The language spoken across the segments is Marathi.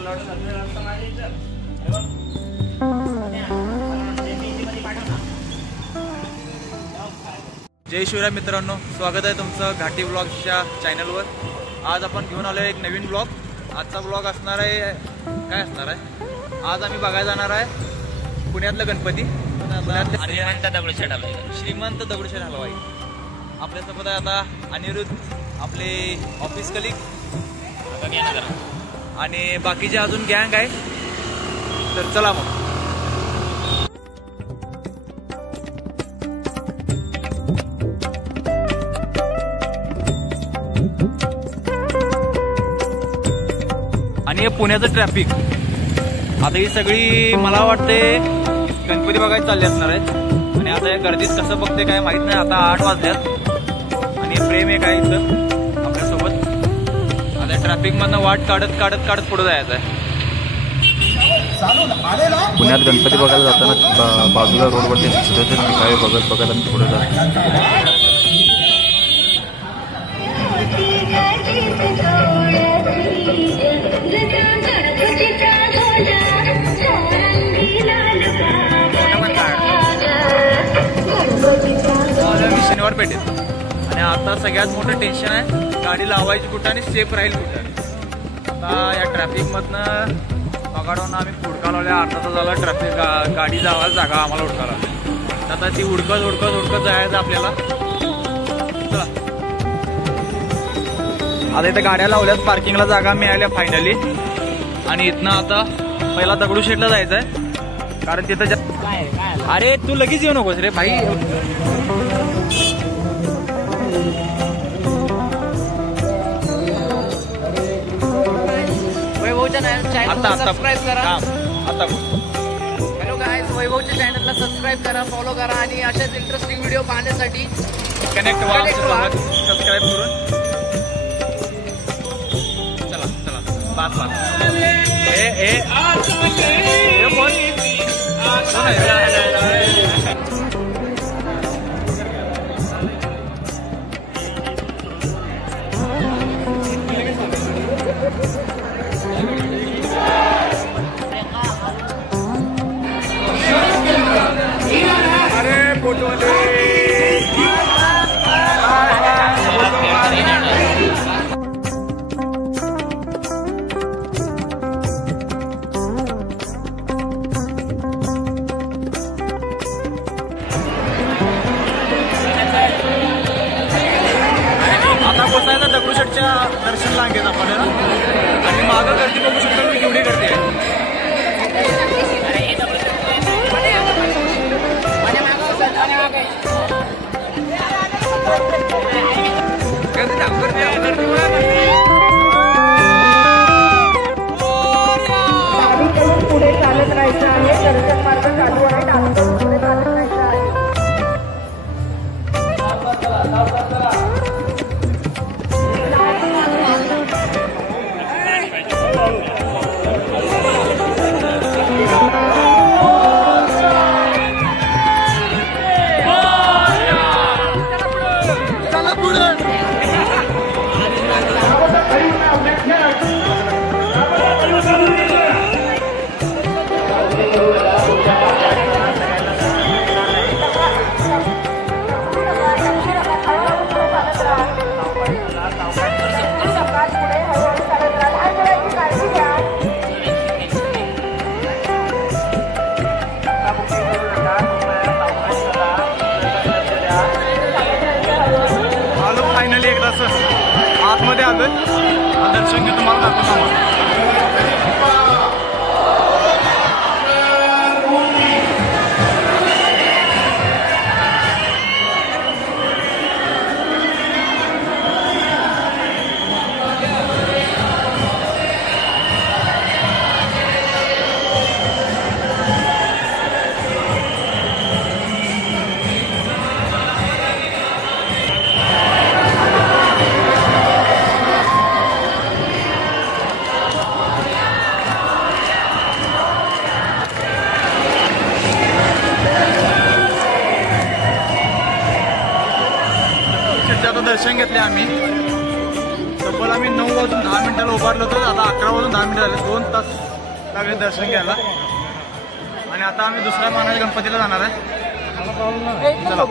जय शिवराय मित्रांनो, स्वागत आहे तुमचं घाटी ब्लॉगच्या चॅनलवर। आज आपण घेऊन आलो एक नवीन ब्लॉग। आजचा ब्लॉग असणार आहे काय असणार आहे, आज आम्ही बघायला जाणार आहे पुण्यातलं गणपती। श्रीमंत दगडूशेठ हलवाई आपल्यासोबत आहे आता अनिरुद्ध, आपले ऑफिस कलिग आणि बाकीचे अजून गँग आहे। तर चला मग। आणि हे पुण्याचं ट्रॅफिक, आता ही सगळी मला वाटते गणपती बघायला चालले असणार आहेत। आणि आता या गर्दीत कसं बघते काय माहित नाही। आता 8 वाजल्यात आणि प्रेम एक आहे इथं आपल्यासोबत। आता ट्रॅफिक मधनं वाट काढत काढत काढत पुढे जायचं आहे। पुण्यात गणपती बघायला जाताना बाजूला रोडवरती काय बघत बघत आम्ही पुढे जातो। शनिवार पेठेत आणि आता सगळ्यात मोठं टेन्शन आहे गाडी लावायची कुठं आणि सेफ राहील कुठं। आता या ट्रॅफिक मधनं बघाडून आम्ही हुडका लावल्या, अर्धा तास झाला ट्रॅफिक, गाडी जावायला जागा आम्हाला हुडका लावली। आता ती हुडकत हुडकत हुडकत जायचं आपल्याला। चला आता इथे गाड्या लावल्यात, पार्किंगला जागा मिळाल्या फायनली। आणि इथनं आता पहिला दगडूशेठला जायचं आहे कारण तिथं अरे तू लगेच येऊ नकोस रे भाई। वैभवच्या चॅनलला सबस्क्राईब करा। आता हॅलो गाईज, वैभवच्या चॅनलला सबस्क्राईब करा, फॉलो करा आणि अशाच इंटरेस्टिंग व्हिडिओ पाहण्यासाठी कनेक्ट व्हा, सबस्क्राईब करून। चला चला बात बात ए कोण दगडूशेठच्या दर्शन लागेल आपण आणि मागं गर्दी बघू शकतो मी केवढी गर्दी आहे। पुढे चालत राहायचं आहे, दर्शन मार्ग चालू आहे, पुढे चालत राहायचं आहे। आतमध्ये आलोय, दर्शन घेतो, तुम्हाला दाखवतो। दर्शन घेतले आम्ही, तब्बल आम्ही आम्ही 9:10 उभारलो होतो. आता 11:10 झाले. 2 तास लागले दर्शन घ्यायला. आणि आता आम्ही दुसऱ्या मानाच्या गणपतीला जाणार आहे. चला.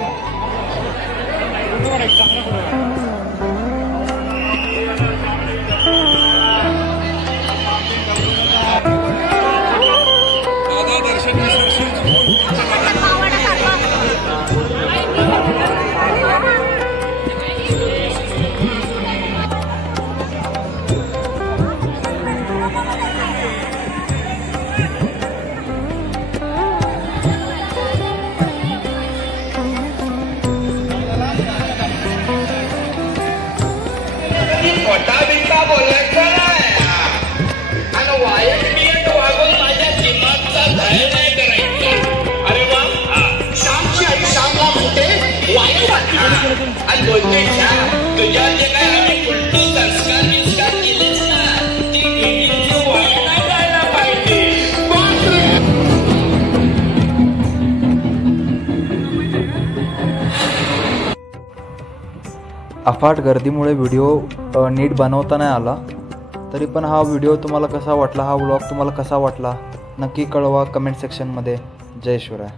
अफाट गर्दीमुळे व्हिडिओ नीट बनवता नाही आला. तरी पण हा व्हिडिओ तुम्हाला कसा वाटला, हा व्लॉग तुम्हाला कसा वाटला नक्की कळवा कमेंट सेक्शनमध्ये. जय शिवराय.